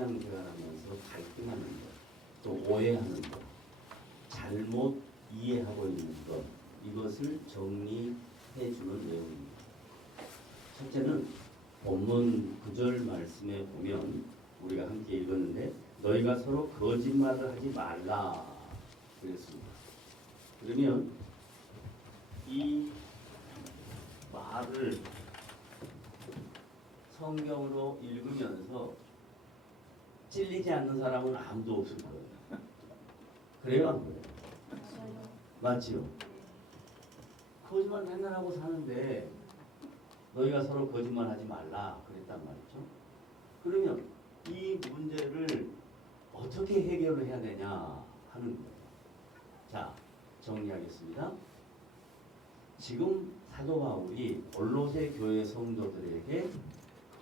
신앙생활하면서 갈등하는 것, 또 오해하는 것, 잘못 이해하고 있는 것, 이것을 정리해 주는 내용입니다. 첫째는 본문 9절 말씀에 보면 우리가 함께 읽었는데 너희가 서로 거짓말을 하지 말라 그랬습니다. 그러면 이 말을 성경으로 읽으면서 찔리지 않는 사람은 아무도 없을 거예요. 그래요? 안 그래요? 맞지요? 거짓말 맨날 하고 사는데 너희가 서로 거짓말하지 말라 그랬단 말이죠. 그러면 이 문제를 어떻게 해결을 해야 되냐 하는 거예요. 자, 정리하겠습니다. 지금 사도 바울이 골로새 교회 성도들에게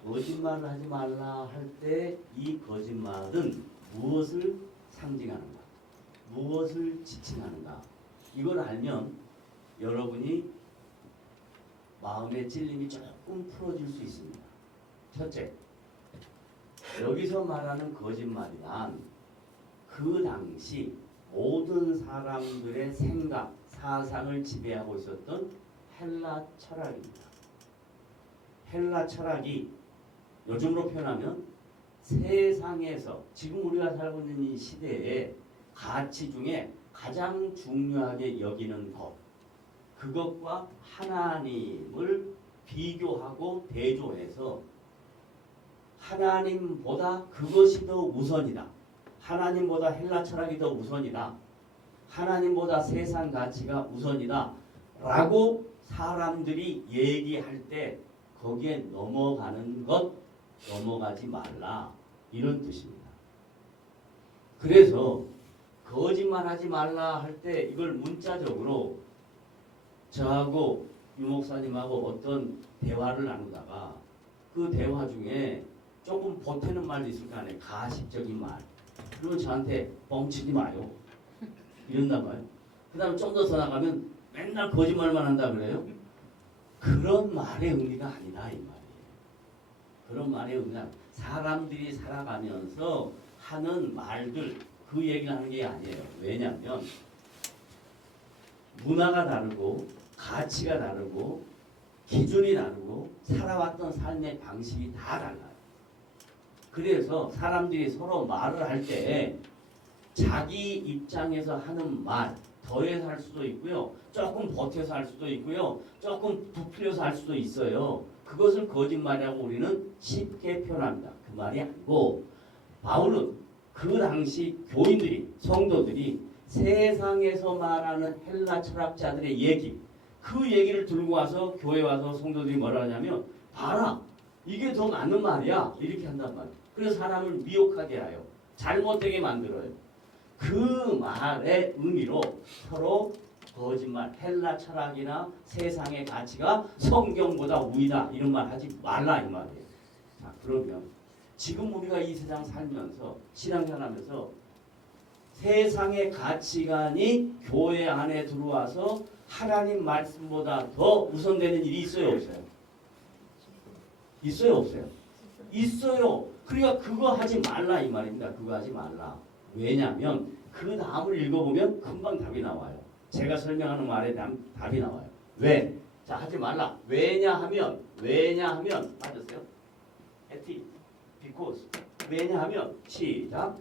거짓말을 하지 말라 할 때 이 거짓말은 무엇을 상징하는가? 무엇을 지칭하는가? 이걸 알면 여러분이 마음의 찔림이 조금 풀어질 수 있습니다. 첫째, 여기서 말하는 거짓말이란 그 당시 모든 사람들의 생각, 사상을 지배하고 있었던 헬라 철학입니다. 헬라 철학이 요즘으로 표현하면 세상에서 지금 우리가 살고 있는 이 시대의 가치 중에 가장 중요하게 여기는 것, 그것과 하나님을 비교하고 대조해서 하나님보다 그것이 더 우선이다. 하나님보다 헬라 철학이 더 우선이다. 하나님보다 세상 가치가 우선이다. 라고 사람들이 얘기할 때 거기에 넘어가는 것, 넘어가지 말라. 이런 뜻입니다. 그래서 거짓말하지 말라 할 때 이걸 문자적으로 저하고 유 목사님하고 어떤 대화를 나누다가 그 대화 중에 조금 보태는 말도 있을 거 아니에요. 가식적인 말. 그러면 저한테 뻥치지 마요. 이런단 말이에요. 그 다음에 좀 더 나가면 맨날 거짓말만 한다 그래요. 그런 말의 의미가 아니다 이 말이에요. 그런 말의 의미는 사람들이 살아가면서 하는 말들 그 얘기를 하는 게 아니에요. 왜냐하면 문화가 다르고 가치가 다르고 기준이 다르고 살아왔던 삶의 방식이 다 달라요. 그래서 사람들이 서로 말을 할 때 자기 입장에서 하는 말 더해서 할 수도 있고요. 조금 보태서 할 수도 있고요. 조금 부풀려서 할 수도 있어요. 그것을 거짓말이라고 우리는 쉽게 표현합니다. 그 말이 아니고 바울은 그 당시 교인들이 성도들이 세상에서 말하는 헬라 철학자들의 얘기 그 얘기를 들고 와서 교회 와서 성도들이 뭐라 하냐면 봐라 이게 더 맞는 말이야 이렇게 한단 말이에요. 그래서 사람을 미혹하게 하여 잘못되게 만들어요. 그 말의 의미로 서로 거짓말 헬라 철학이나 세상의 가치가 성경보다 우위다 이런 말 하지 말라 이 말이에요. 자, 그러면 지금 우리가 이 세상 살면서 신앙생활하면서 세상의 가치관이 교회 안에 들어와서 하나님 말씀보다 더 우선되는 일이 있어요 없어요? 있어요 없어요? 있어요. 그러니까 그거 하지 말라 이 말입니다. 그거 하지 말라. 왜냐하면 그 다음을 읽어보면 금방 답이 나와요. 제가 설명하는 말에 대한 답이 나와요. 왜? 자 하지 말라. 왜냐하면 맞았어요? 에티 because 왜냐하면 시작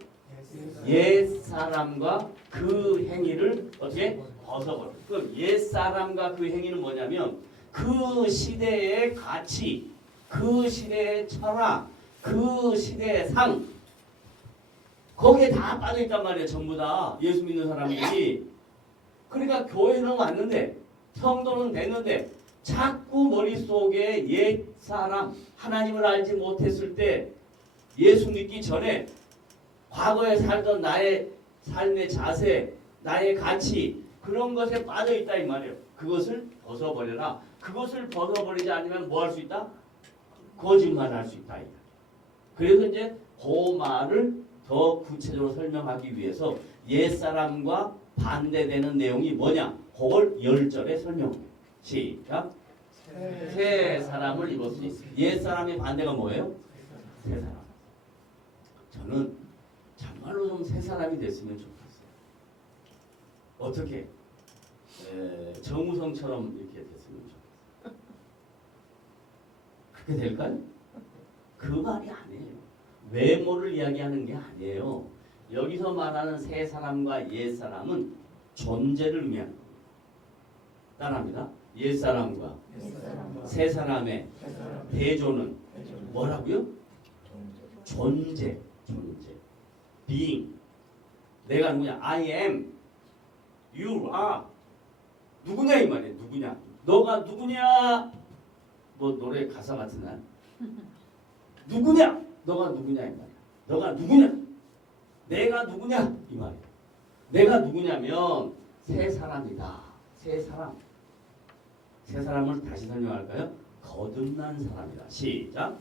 옛사람과 그 행위를 어떻게? 벗어버려. 그럼 옛사람과 그 행위는 뭐냐면 그 시대의 가치 그 시대의 철학 그 시대의 상 거기에 다 빠져있단 말이에요. 전부 다 예수 믿는 사람들이. 그러니까 교회는 왔는데 성도는 됐는데 자꾸 머릿속에 옛사람 하나님을 알지 못했을 때 예수 믿기 전에 과거에 살던 나의 삶의 자세 나의 가치 그런 것에 빠져있다 이 말이에요. 그것을 벗어버려라. 그것을 벗어버리지 않으면 뭐 할 수 있다? 거짓말 할 수 있다. 그래서 이제 그 말을 더 구체적으로 설명하기 위해서 옛사람과 반대되는 내용이 뭐냐? 그걸 10절에 설명해요. 시작. 새 사람을 입었으니 옛사람의 반대가 뭐예요? 새 사람. 저는 정말로 좀 새 사람이 됐으면 좋겠어요. 어떻게? 정우성처럼 이렇게 됐으면 좋겠어요. 그렇게 될까요? 그 말이 아니에요. 외모를 이야기하는 게 아니에요. 여기서 말하는 새 사람과 옛 사람은 존재를 의미하는 겁니다. 따라합니다. 옛 사람과 새 사람의 대조는 뭐라고요? 존재. being. 내가 누구냐? I am. You are. 누구냐 이 말이에요. 누구냐? 너가 누구냐? 뭐 노래 가사 같은 날. 누구냐? 너가 누구냐 이 말이야. 너가 누구냐? 내가 누구냐 이 말이야. 내가 누구냐면 새 사람이다. 새 사람. 새 사람을 다시 설명할까요? 거듭난 사람이다. 시작.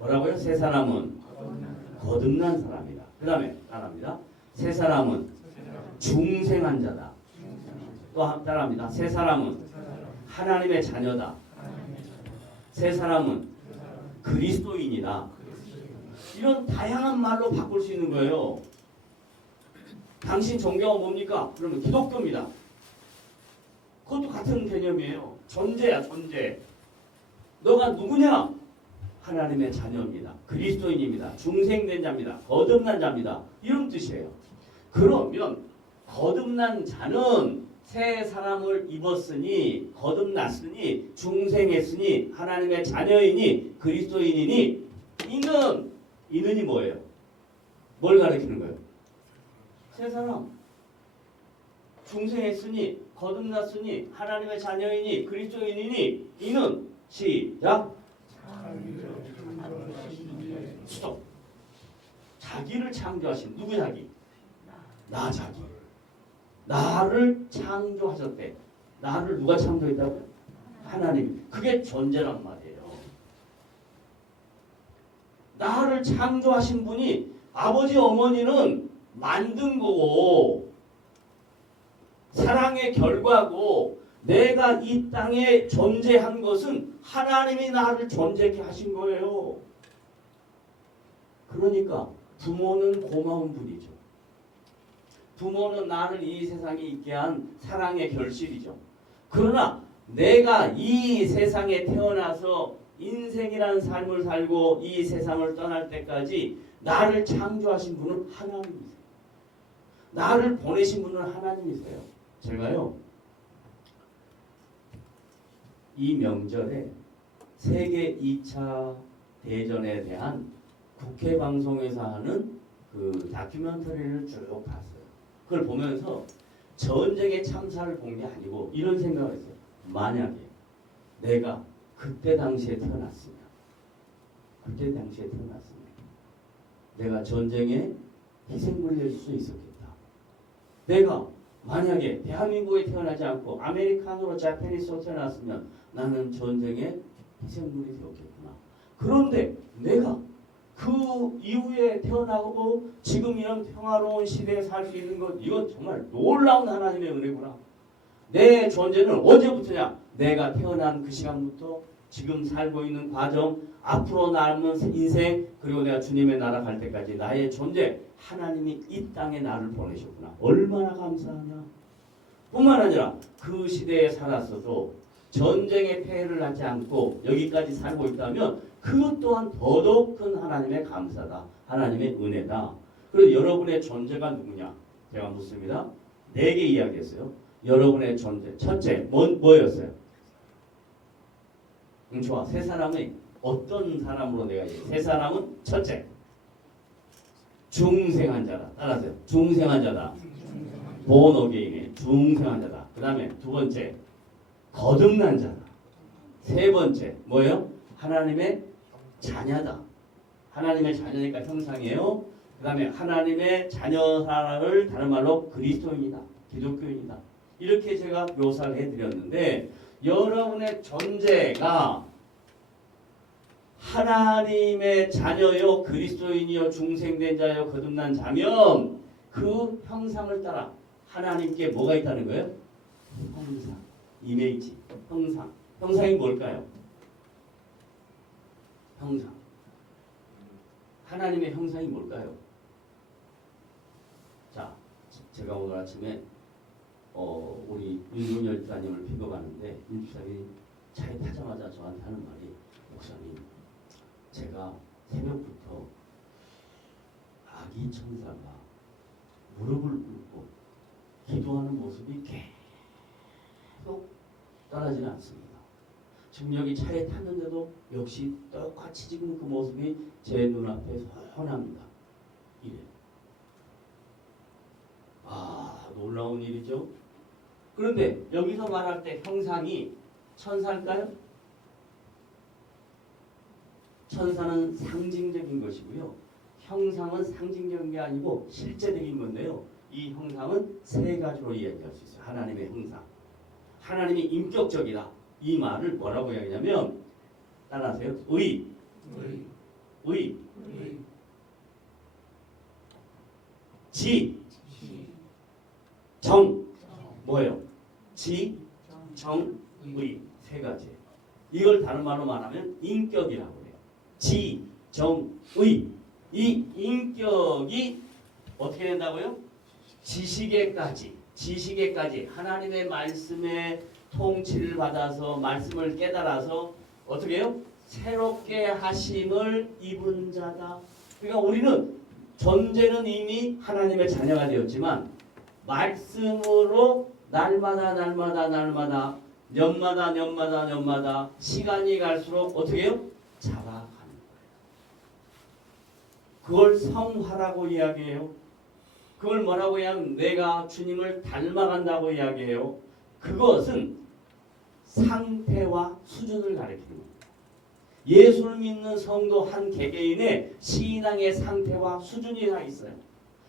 뭐라고요? 새 사람은 거듭난 사람이다. 그 다음에 따라합니다. 새 사람은 중생한 자다. 또 따라합니다. 새 사람은 하나님의 자녀다. 새 사람은 그리스도인이다. 이런 다양한 말로 바꿀 수 있는 거예요. 당신 종교가 뭡니까? 그러면 기독교입니다. 그것도 같은 개념이에요. 존재야, 존재. 너가 누구냐? 하나님의 자녀입니다. 그리스도인입니다. 중생된 자입니다. 거듭난 자입니다. 이런 뜻이에요. 그러면 거듭난 자는 새 사람을 입었으니, 거듭났으니, 중생했으니, 하나님의 자녀이니, 그리스도인이니, 이는이 뭐예요? 뭘 가리키는 거예요? 새 사람. 중생했으니, 거듭났으니, 하나님의 자녀이니, 그리스도인이니, 이는 시작. 스톱. 자기를 창조하신 누구 자기? 나 자기. 나를 창조하셨대. 나를 누가 창조했다고요? 하나님. 그게 존재란 말이에요. 나를 창조하신 분이 아버지 어머니는 만든 거고 사랑의 결과고 내가 이 땅에 존재한 것은 하나님이 나를 존재케 하신 거예요. 그러니까 부모는 고마운 분이죠. 부모는 나를 이 세상에 있게 한 사랑의 결실이죠. 그러나 내가 이 세상에 태어나서 인생이라는 삶을 살고 이 세상을 떠날 때까지 나를 창조하신 분은 하나님이세요. 나를 보내신 분은 하나님이세요. 제가요, 이 명절에 세계 2차 대전에 대한 국회 방송에서 하는 그 다큐멘터리를 쭉 봤어요. 그걸 보면서 전쟁의 참사를 본 게 아니고 이런 생각을 했어요. 만약에 내가 그때 당시에 태어났으면 내가 전쟁에 희생물이 될 수 있었겠다. 내가 만약에 대한민국에 태어나지 않고 아메리칸으로 자페니스로 태어났으면 나는 전쟁에 희생물이 되었겠구나. 그런데 내가 그 이후에 태어나고 지금 이런 평화로운 시대에 살 수 있는 것, 이건 정말 놀라운 하나님의 은혜구나. 내 존재는 언제부터냐? 내가 태어난 그 시간부터 지금 살고 있는 과정, 앞으로 남은 인생, 그리고 내가 주님의 나라 갈 때까지 나의 존재, 하나님이 이 땅에 나를 보내셨구나. 얼마나 감사하냐. 뿐만 아니라 그 시대에 살았어도 전쟁의 폐해를 하지 않고 여기까지 살고 있다면 그것 또한 더더욱 큰 하나님의 감사다. 하나님의 은혜다. 그리고 여러분의 존재가 누구냐? 제가 묻습니다. 4개 이야기했어요. 여러분의 존재. 첫째, 뭐였어요? 좋아. 세 사람의 어떤 사람으로 내가 얘기해? 세 사람은 첫째, 중생한 자다. 따라하세요. 중생한 자다. born again의 중생한 자다. 그 다음에 두 번째, 거듭난 자다. 세 번째, 뭐예요? 하나님의 자녀다. 하나님의 자녀니까 형상이에요. 그 다음에 하나님의 자녀를 다른 말로 그리스도인이다. 기독교인이다. 이렇게 제가 묘사를 해드렸는데 여러분의 존재가 하나님의 자녀요, 그리스도인이요, 중생된 자요, 거듭난 자면 그 형상을 따라 하나님께 뭐가 있다는 거예요? 형상, 이미지, 형상. 형상이 뭘까요? 형상. 하나님의 형상이 뭘까요? 자, 제가 오늘 아침에 우리 윤동열 집사님을 픽업하는데 윤 집사님이 차에 타자마자 저한테 하는 말이, 목사님, 제가 새벽부터 아기 천사가 무릎을 꿇고 기도하는 모습이 계속 떠나지는 않습니다. 지금 여기 차에 탔는데도 역시 똑같이 지금 그 모습이 제 눈앞에 선합니다. 이래. 놀라운 일이죠. 그런데 여기서 말할 때 형상이 천사일까요? 천사는 상징적인 것이고요. 형상은 상징적인 게 아니고 실제적인 건데요. 이 형상은 세 가지로 이야기할 수 있어요. 하나님의 형상. 하나님이 인격적이다. 이 말을 뭐라고 이야기하냐면, 따라하세요. 의. 지. 정. 뭐예요? 지, 정, 의. 세 가지. 이걸 다른 말로 말하면 인격이라고 해요. 지, 정, 의. 이 인격이 어떻게 된다고요? 지식에까지 하나님의 말씀에 통치를 받아서 말씀을 깨달아서 어떻게 해요? 새롭게 하심을 입은 자다. 그러니까 우리는 존재는 이미 하나님의 자녀가 되었지만 말씀으로 날마다 년마다 시간이 갈수록 어떻게 해요? 자라가는 거예요. 그걸 성화라고 이야기해요. 그걸 뭐라고 하냐면 내가 주님을 닮아간다고 이야기해요. 그것은 상태와 수준을 가리키는 겁니다. 예수를 믿는 성도 한 개개인의 신앙의 상태와 수준이 다 있어요.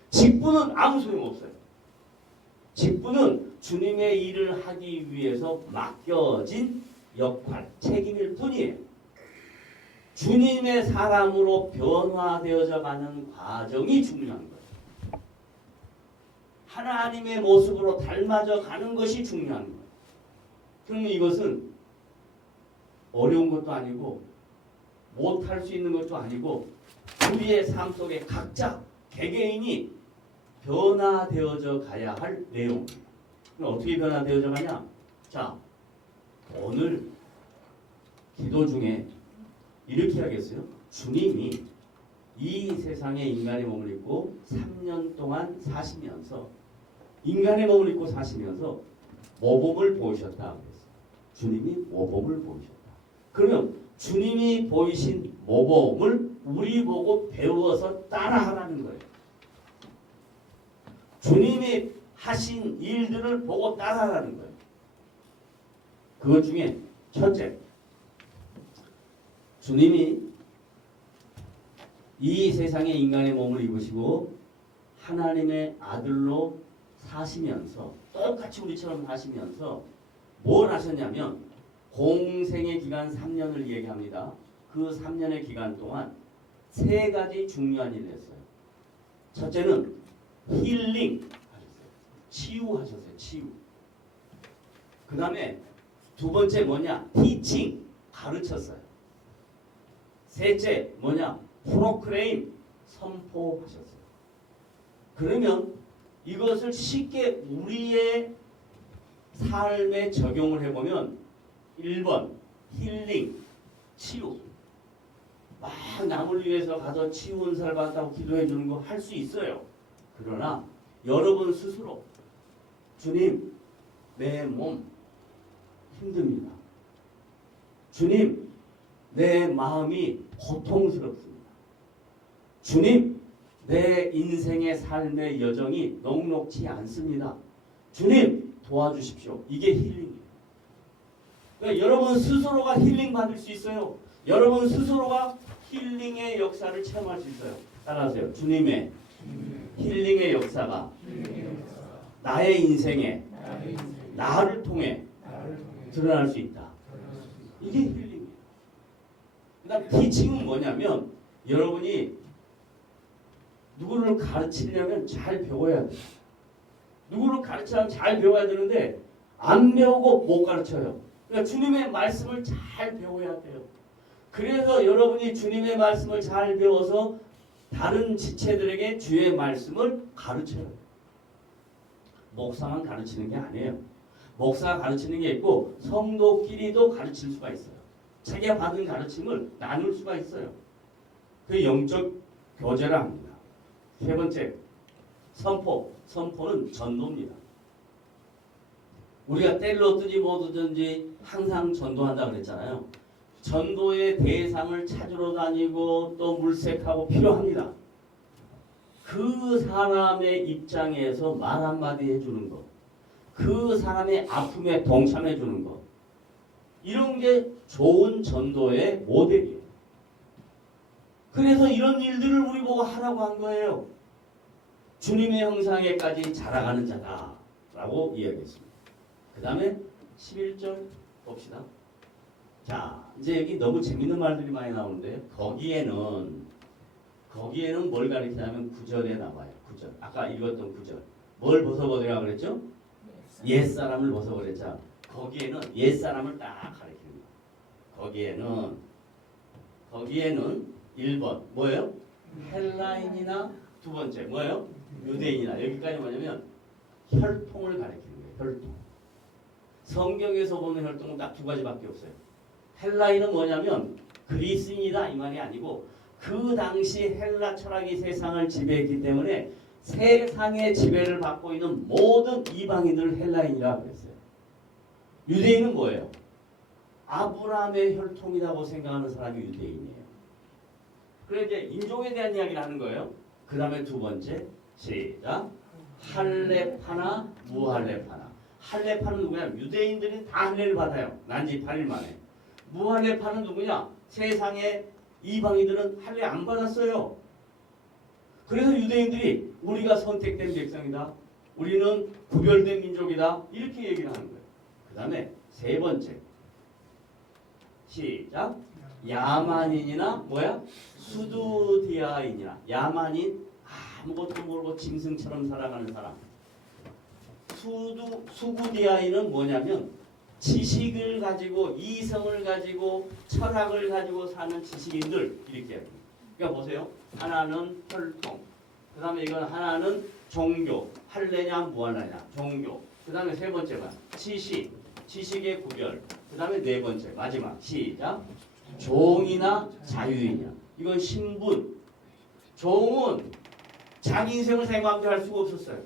직분은 아무 소용없어요. 직분은 주님의 일을 하기 위해서 맡겨진 역할, 책임일 뿐이에요. 주님의 사람으로 변화되어져 가는 과정이 중요한 거예요. 하나님의 모습으로 닮아져 가는 것이 중요한 거예요. 그러면 이것은 어려운 것도 아니고 못할 수 있는 것도 아니고 우리의 삶 속에 각자 개개인이 변화되어져 가야 할 내용입니다. 그럼 어떻게 변화되어져 가냐? 자, 오늘 기도 중에 이렇게 하겠어요. 주님이 이 세상에 인간의 몸을 입고 3년 동안 사시면서 인간의 몸을 입고 사시면서 모범을 보이셨다. 주님이 모범을 보이셨다. 그러면 주님이 보이신 모범을 우리 보고 배워서 따라하라는 거예요. 주님이 하신 일들을 보고 따라하라는 거예요. 그것 중에 첫째, 주님이 이 세상에 인간의 몸을 입으시고 하나님의 아들로 사시면서 똑같이 우리처럼 사시면서 뭘 하셨냐면 공생의 기간 3년을 얘기합니다. 그 3년의 기간 동안 세 가지 중요한 일을 했어요. 첫째는 힐링 하셨어요. 치유하셨어요. 치유. 그 다음에 두 번째 뭐냐? 티칭. 가르쳤어요. 셋째 뭐냐? 프로크레임. 선포하셨어요. 그러면 이것을 쉽게 우리의 삶에 적용을 해보면 1번 힐링, 치유. 막 남을 위해서 가서 치유 은사를 받았다고 기도해 주는 거 할 수 있어요. 그러나 여러분 스스로 주님, 내 몸 힘듭니다. 주님, 내 마음이 고통스럽습니다. 주님, 내 인생의 삶의 여정이 녹록지 않습니다. 주님, 도와주십시오. 이게 힐링이에요. 그러니까 여러분 스스로가 힐링 받을 수 있어요. 여러분 스스로가 힐링의 역사를 체험할 수 있어요. 따라하세요. 주님의 힐링의 역사가 나의 인생에 나를 통해 드러날 수 있다. 이게 힐링이에요. 그다음 티칭은 뭐냐면 여러분이 누구를 가르치려면 잘 배워야 돼요. 누구를 가르치려면 잘 배워야 되는데 안 배우고 못 가르쳐요. 그러니까 주님의 말씀을 잘 배워야 돼요. 그래서 여러분이 주님의 말씀을 잘 배워서 다른 지체들에게 주의 말씀을 가르쳐요. 목사만 가르치는 게 아니에요. 목사가 가르치는 게 있고 성도끼리도 가르칠 수가 있어요. 자기가 받은 가르침을 나눌 수가 있어요. 그 영적 교제라 합니다. 세 번째, 선포. 선포는 전도입니다. 우리가 때를 얻든지 못 얻든지 항상 전도한다 그랬잖아요. 전도의 대상을 찾으러 다니고 또 물색하고 필요합니다. 그 사람의 입장에서 말 한마디 해주는 것, 그 사람의 아픔에 동참해주는 것, 이런 게 좋은 전도의 모델이에요. 그래서 이런 일들을 우리 보고 하라고 한 거예요. 주님의 형상에까지 자라가는 자다라고 이야기했습니다. 그 다음에 11절 봅시다. 자, 이제 여기 너무 재밌는 말들이 많이 나오는데 거기에는 뭘 가리키냐면 9절에 나와요. 9절. 아까 읽었던 9절. 뭘 벗어버리라 그랬죠? 옛사람을 벗어버렸자. 거기에는 옛사람을 딱 가리킵니다. 거기에는 1번 뭐예요? 헬라인이나 두 번째 뭐예요? 유대인이나. 여기까지 뭐냐면 혈통을 가리키는 거예요. 혈통. 성경에서 보는 혈통은 딱 두 가지밖에 없어요. 헬라인은 뭐냐면 그리스인이다 이 말이 아니고 그 당시 헬라 철학이 세상을 지배했기 때문에 세상의 지배를 받고 있는 모든 이방인들을 헬라인이라고 그랬어요. 유대인은 뭐예요? 아브라함의 혈통이라고 생각하는 사람이 유대인이에요. 그래서 이제 인종에 대한 이야기를 하는 거예요. 그 다음에 두 번째, 시작. 할례파나 무할례파나. 할례파는 누구냐? 유대인들이 다 할례를 받아요. 난지 8일 만에. 무할례파는 누구냐? 세상에 이방인들은 할례 안 받았어요. 그래서 유대인들이 우리가 선택된 백성이다. 우리는 구별된 민족이다. 이렇게 얘기를 하는 거예요. 그 다음에 세 번째. 시작. 야만인이나 뭐야? 수두디아인이나. 야만인 아무것도 모르고 짐승처럼 살아가는 사람. 수구디아인은 뭐냐면 지식을 가지고 이성을 가지고 철학을 가지고 사는 지식인들 이렇게 합니다. 그러니까 보세요. 하나는 혈통. 그 다음에 이건 하나는 종교. 할례냐 무할례냐. 종교. 그 다음에 세 번째가 지식. 지식의 구별. 그 다음에 네 번째 마지막 시작. 종이나 자유인이야. 이건 신분. 종은 자기 인생을 자기 마음대로 할 수가 없었어요.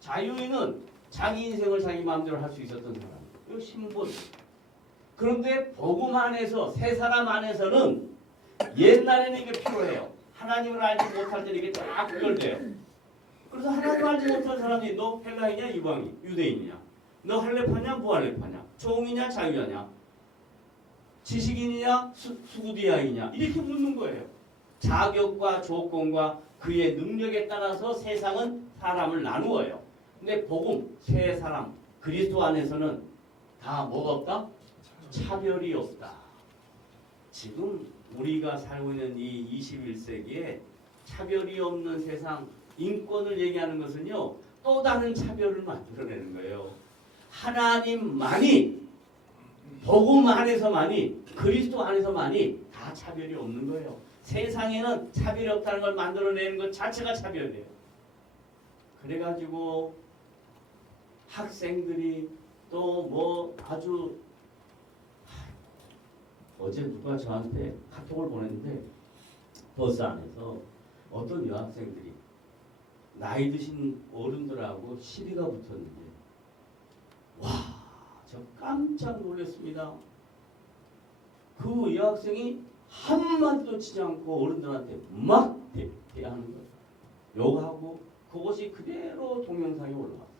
자유인은 자기 인생을 자기 마음대로 할 수 있었던 사람. 이거 신분. 그런데 복음 안에서 새 사람 안에서는 옛날에는 이게 필요해요. 하나님을 알지 못할 때는 이게 딱 구별돼요. 그래서 하나님을 알지 못한 사람이 너 헬라이냐 이방인 유대인이냐 너 할례파냐 무할례파냐 종이냐 자유냐 지식인이냐 수구디아이냐 이렇게 묻는 거예요. 자격과 조건과 그의 능력에 따라서 세상은 사람을 나누어요. 근데 복음 새 사람 그리스도 안에서는 다 뭐가 없다? 차별이 없다. 지금 우리가 살고 있는 이 21세기에 차별이 없는 세상 인권을 얘기하는 것은요 또 다른 차별을 만들어내는 거예요. 하나님만이 복음 안에서만이 그리스도 안에서만이 다 차별이 없는 거예요. 세상에는 차별이 없다는 걸 만들어내는 것 자체가 차별이에요. 그래가지고 학생들이 또 뭐 아주 어제 누가 저한테 카톡을 보냈는데 버스 안에서 어떤 여학생들이 나이 드신 어른들하고 시비가 붙었는데 와, 저 깜짝 놀랐습니다. 그 여학생이 한마디도 치지 않고 어른들한테 막 대하는 거예요. 욕하고 그것이 그대로 동영상에 올라왔어요.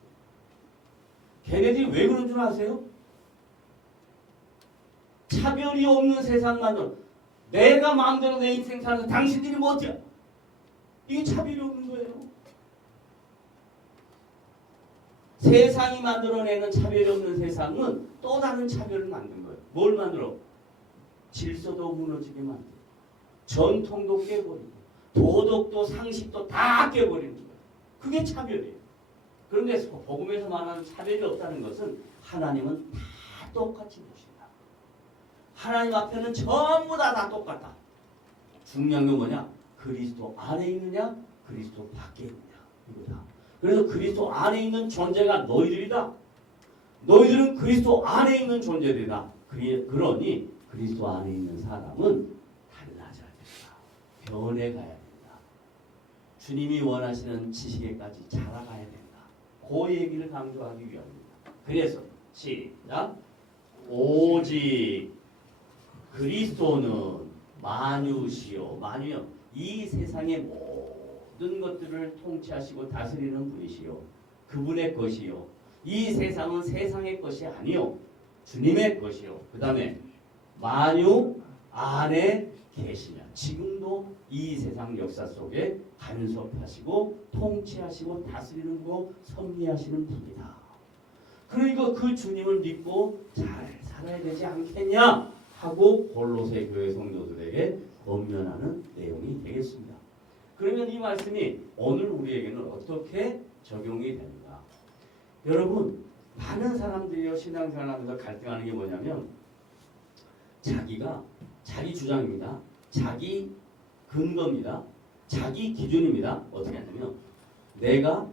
걔네들이 왜 그런 줄 아세요? 차별이 없는 세상 만들어 내가 마음대로 내 인생 사는 당신들이 뭐 어때요? 이게 차별이 없는 거예요. 세상이 만들어내는 차별이 없는 세상은 또 다른 차별을 만든 거예요. 뭘 만들어? 질서도 무너지게 만들고 전통도 깨버리고 도덕도 상식도 다 깨버리는 거예요. 그게 차별이에요. 그런데 복음에서 말하는 차별이 없다는 것은 하나님은 다 똑같이 보신다. 하나님 앞에는 전부 다 똑같다. 중요한 건 뭐냐? 그리스도 안에 있느냐 그리스도 밖에 있느냐 이거다. 그래서 그리스도 안에 있는 존재가 너희들이다. 너희들은 그리스도 안에 있는 존재들이다. 그러니 그리스도 안에 있는 사람은 달라져야 된다. 변해가야 된다. 주님이 원하시는 지식에까지 자라가야 된다. 그 얘기를 강조하기 위함입니다. 그래서 시작. 오직 그리스도는 만유시요. 만유요. 이 세상의 모든 것들을 통치하시고 다스리는 분이시요. 그분의 것이요. 이 세상은 세상의 것이 아니요. 주님의 것이요. 그 다음에 만유 안에 계시냐. 지금도 이 세상 역사 속에 간섭하시고 통치하시고 다스리는 거 섭리하시는 분이다. 그러니까 그 주님을 믿고 잘 살아야 되지 않겠냐 하고 골로새 교회 성도들에게 권면하는 내용이 되겠습니다. 그러면 이 말씀이 오늘 우리에게는 어떻게 적용이 됩니까? 여러분, 많은 사람들이요 신앙생활하면서 갈등하는 게 뭐냐면 자기 주장입니다. 자기 근거입니다. 자기 기준입니다. 어떻게 하냐면 내가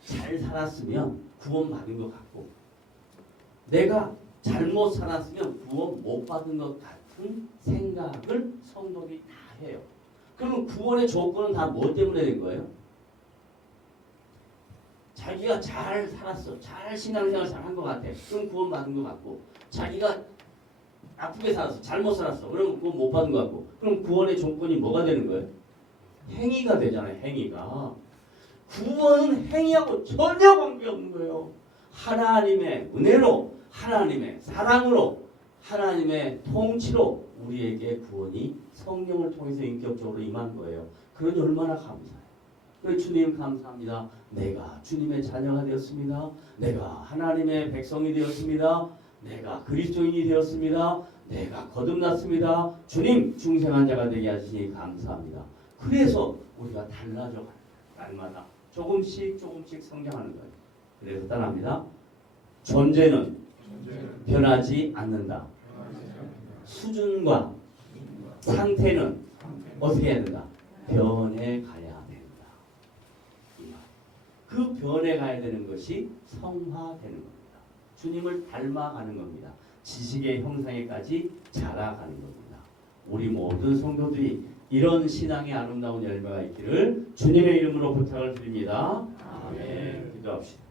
잘 살았으면 구원 받은 것 같고 내가 잘못 살았으면 구원 못 받은 것 같은 생각을 성도들이 다 해요. 그러면 구원의 조건은 다 뭐 때문에 된 거예요? 자기가 잘 살았어. 잘 신앙생활 잘 한 것 같아. 그럼 구원 받은 것 같고 자기가 나쁘게 살았어. 잘못 살았어. 그럼 구원 못 받은 것 같고 그럼 구원의 조건이 뭐가 되는 거예요? 행위가 되잖아요. 행위가. 구원은 행위하고 전혀 관계없는 거예요. 하나님의 은혜로 하나님의 사랑으로 하나님의 통치로 우리에게 구원이 성령을 통해서 인격적으로 임한 거예요. 그러니 얼마나 감사해요. 그래서 주님 감사합니다. 내가 주님의 자녀가 되었습니다. 내가 하나님의 백성이 되었습니다. 내가 그리스도인이 되었습니다. 내가 거듭났습니다. 주님 중생한 자가 되게 하시니 감사합니다. 그래서 우리가 달라져 가요. 날마다 조금씩 성장하는 거예요. 그래서 따라합니다. 존재는 변하지 않는다. 수준과 상태는 어떻게 해야 된다? 변해가야 된다. 그 변해가야 되는 것이 성화되는 겁니다. 주님을 닮아가는 겁니다. 지식의 형상에까지 자라가는 겁니다. 우리 모든 성도들이 이런 신앙의 아름다운 열매가 있기를 주님의 이름으로 부탁을 드립니다. 아멘. 기도합시다.